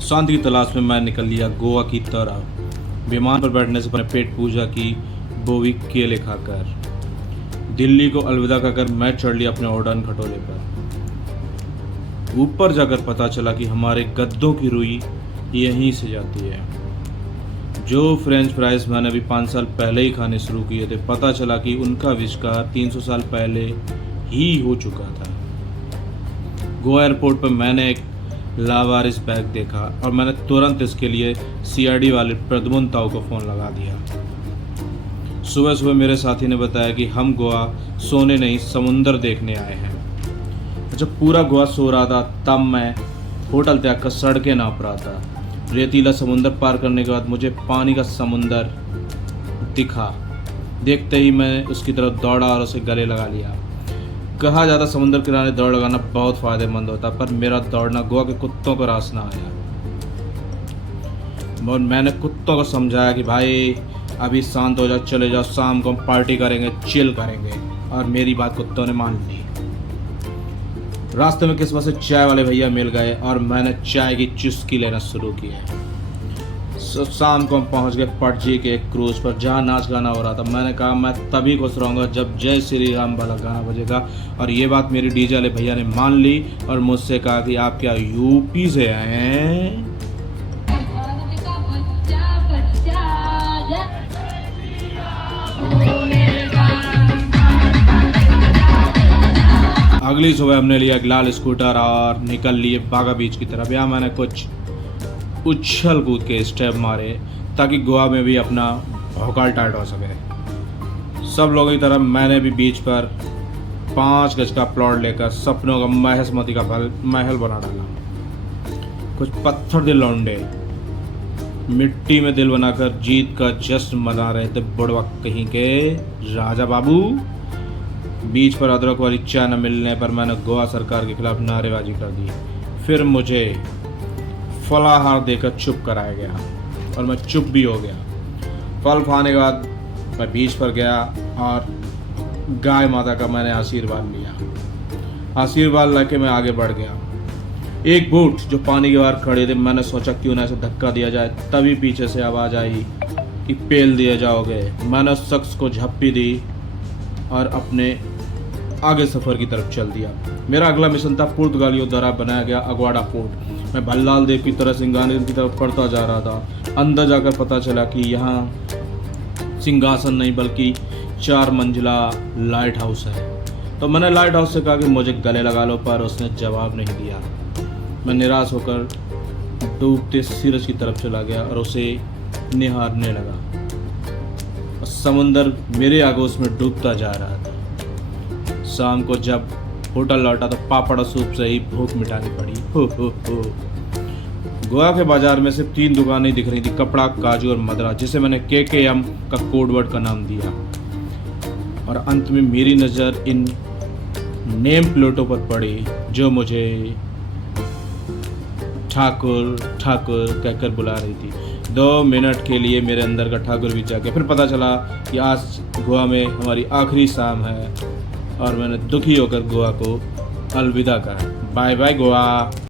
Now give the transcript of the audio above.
शांति की तलाश में मैं निकल लिया गोवा की तरफ। विमान पर बैठने से पहले पेट पूजा की, वो भी केले खाकर। दिल्ली को अलविदा कहकर मैं चढ़ लिया अपने उड़ान खटोले पर। ऊपर जाकर पता चला कि हमारे गद्दों की रुई यहीं से जाती है। जो फ्रेंच फ्राइज मैंने अभी 5 साल पहले ही खाने शुरू किए थे, पता चला कि उनका आविष्कार 300 साल पहले ही हो चुका था। गोवा एयरपोर्ट पर मैंने एक लावारिस बैग देखा और मैंने तुरंत इसके लिए सीआईडी वाले प्रद्युम्न ताऊ को फ़ोन लगा दिया। सुबह सुबह मेरे साथी ने बताया कि हम गोवा सोने नहीं समुंदर देखने आए हैं। जब पूरा गोवा सो रहा था तब मैं होटल त्याग कर सड़कें नाप रहा था। रेतीला समुंदर पार करने के बाद मुझे पानी का समुंदर दिखा। देखते ही मैं उसकी तरफ दौड़ा और उसे गले लगा लिया। कहा जाता समुंदर किनारे दौड़ लगाना बहुत फायदेमंद होता, पर मेरा दौड़ना गोवा के कुत्तों को रास ना आया। और मैंने कुत्तों को समझाया कि भाई अभी शांत हो जाओ, चले जाओ, शाम को हम पार्टी करेंगे, चिल करेंगे। और मेरी बात कुत्तों ने मान ली। रास्ते में किस्मत से चाय वाले भैया मिल गए और मैंने चाय की चुस्की लेना शुरू किया। शाम को हम पहुंच गए पटजी के एक क्रूज पर, जहां नाच गाना हो रहा था। मैंने कहा मैं तभी खुश रहूंगा जब जय श्री राम वाला गाना बजेगा। और ये बात मेरी डीजे वाले भैया ने मान ली और मुझसे कहा कि आप क्या यूपी से आए हैं? अगली सुबह हमने लिया एक लाल स्कूटर और निकल लिए बागा बीच की तरफ। यहाँ मैंने कुछ उछल कूद के स्टेप मारे ताकि गोवा में भी अपना भौकाल टाइट हो सके। सब लोगों की तरह मैंने भी बीच पर 5 गज का प्लॉट लेकर सपनों का महेशमती का महल बना डाला। कुछ पत्थर दिल लौंडे मिट्टी में दिल बनाकर जीत का जश्न मना रहे थे। बुढ़वा कहीं के राजा बाबू। बीच पर अदरक वाली चाय न मिलने पर मैंने गोवा सरकार के खिलाफ नारेबाजी कर दी। फिर मुझे फलाहार देकर चुप कराया गया और मैं चुप भी हो गया। फल खाने के बाद मैं बीच पर गया और गाय माता का मैंने आशीर्वाद लिया। आशीर्वाद लेके मैं आगे बढ़ गया। एक बूट जो पानी के बाहर खड़े थे, मैंने सोचा क्यों ना इसे धक्का दिया जाए। तभी पीछे से आवाज़ आई कि पेल दिए जाओगे। मैंने उस शख्स को झप्पी दी और अपने आगे सफ़र की तरफ चल दिया। मेरा अगला मिशन था पुर्तगालियों द्वारा बनाया गया अगवाड़ा फोर्ट। मैं भल्लाल देव की तरह सिंगासन की तरफ बढ़ता जा रहा था। अंदर जाकर पता चला कि यहाँ सिंहासन नहीं बल्कि 4 मंजिला लाइट हाउस है। तो मैंने लाइट हाउस से कहा कि मुझे गले लगा लो, पर उसने जवाब नहीं दिया। मैं निराश होकर डूबते सूरज की तरफ चला गया और उसे निहारने लगा। समुंदर मेरे आगोश में डूबता जा रहा था। शाम को जब होटल लौटा तो पापड़ सूप से ही भूख मिटानी पड़ी। हो। गोवा के बाजार में सिर्फ 3 दुकानें दिख रही थी, कपड़ा, काजू और मदरा, जिसे मैंने KKM का कोड वर्ड का नाम दिया। और अंत में मेरी नज़र इन नेम प्लेटों पर पड़ी जो मुझे ठाकुर ठाकुर कहकर बुला रही थी। 2 मिनट के लिए मेरे अंदर का ठाकुर भी जागे। फिर पता चला कि आज गोवा में हमारी आखिरी शाम है और मैंने दुखी होकर गोवा को अलविदा कहा। Bye bye Goa.